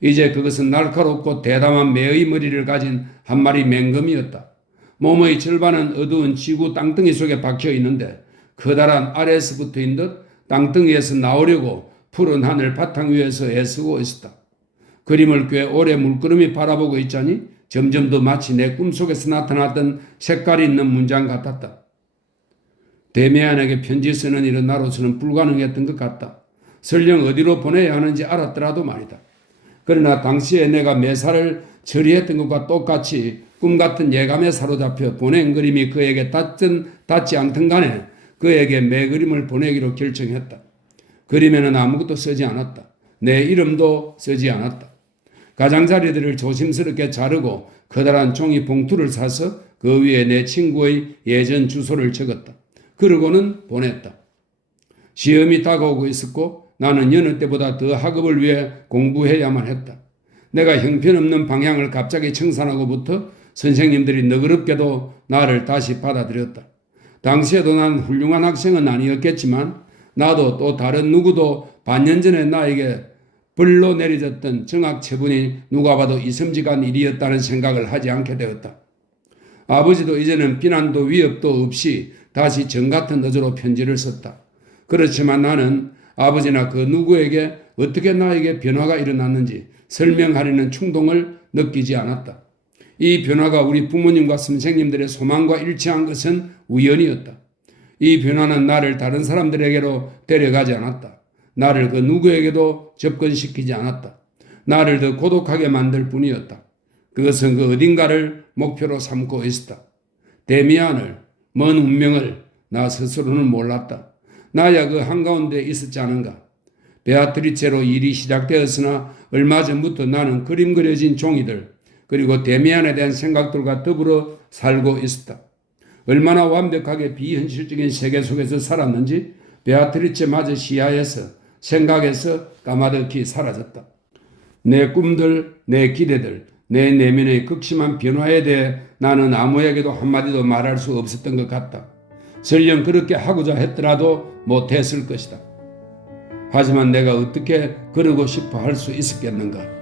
이제 그것은 날카롭고 대담한 매의 머리를 가진 한 마리 맹금이었다. 몸의 절반은 어두운 지구 땅덩이 속에 박혀 있는데 커다란 아래에서 붙어있는 듯 땅덩이에서 나오려고 푸른 하늘 바탕 위에서 애쓰고 있었다. 그림을 꽤 오래 물끄러미 바라보고 있자니 점점 더 마치 내 꿈속에서 나타났던 색깔이 있는 문장 같았다. 데미안에게 편지 쓰는 일은 나로서는 불가능했던 것 같다. 설령 어디로 보내야 하는지 알았더라도 말이다. 그러나 당시에 내가 매사를 처리했던 것과 똑같이 꿈같은 예감에 사로잡혀 보낸 그림이 그에게 닿든 닿지 않든 간에 그에게 매 그림을 보내기로 결정했다. 그림에는 아무것도 쓰지 않았다. 내 이름도 쓰지 않았다. 가장자리들을 조심스럽게 자르고 커다란 종이 봉투를 사서 그 위에 내 친구의 예전 주소를 적었다. 그러고는 보냈다. 시험이 다가오고 있었고 나는 여느 때보다 더 학업을 위해 공부해야만 했다. 내가 형편없는 방향을 갑자기 청산하고부터 선생님들이 너그럽게도 나를 다시 받아들였다. 당시에도 난 훌륭한 학생은 아니었겠지만 나도 또 다른 누구도 반년 전에 나에게 벌로 내려졌던 정학 처분이 누가 봐도 이섬직한 일이었다는 생각을 하지 않게 되었다. 아버지도 이제는 비난도 위협도 없이 다시 정같은 어조로 편지를 썼다. 그렇지만 나는 아버지나 그 누구에게 어떻게 나에게 변화가 일어났는지 설명하려는 충동을 느끼지 않았다. 이 변화가 우리 부모님과 선생님들의 소망과 일치한 것은 우연이었다. 이 변화는 나를 다른 사람들에게로 데려가지 않았다. 나를 그 누구에게도 접근시키지 않았다. 나를 더 고독하게 만들 뿐이었다. 그것은 그 어딘가를 목표로 삼고 있었다. 데미안을, 먼 운명을 나 스스로는 몰랐다. 나야 그 한가운데 있었지 않은가. 베아트리체로 일이 시작되었으나 얼마 전부터 나는 그림 그려진 종이들 그리고 데미안에 대한 생각들과 더불어 살고 있었다. 얼마나 완벽하게 비현실적인 세계 속에서 살았는지 베아트리체마저 시야에서 생각에서 까마득히 사라졌다. 내 꿈들, 내 기대들, 내 내면의 극심한 변화에 대해 나는 아무에게도 한마디도 말할 수 없었던 것 같다. 설령 그렇게 하고자 했더라도 못했을 것이다. 하지만 내가 어떻게 그러고 싶어 할 수 있었겠는가?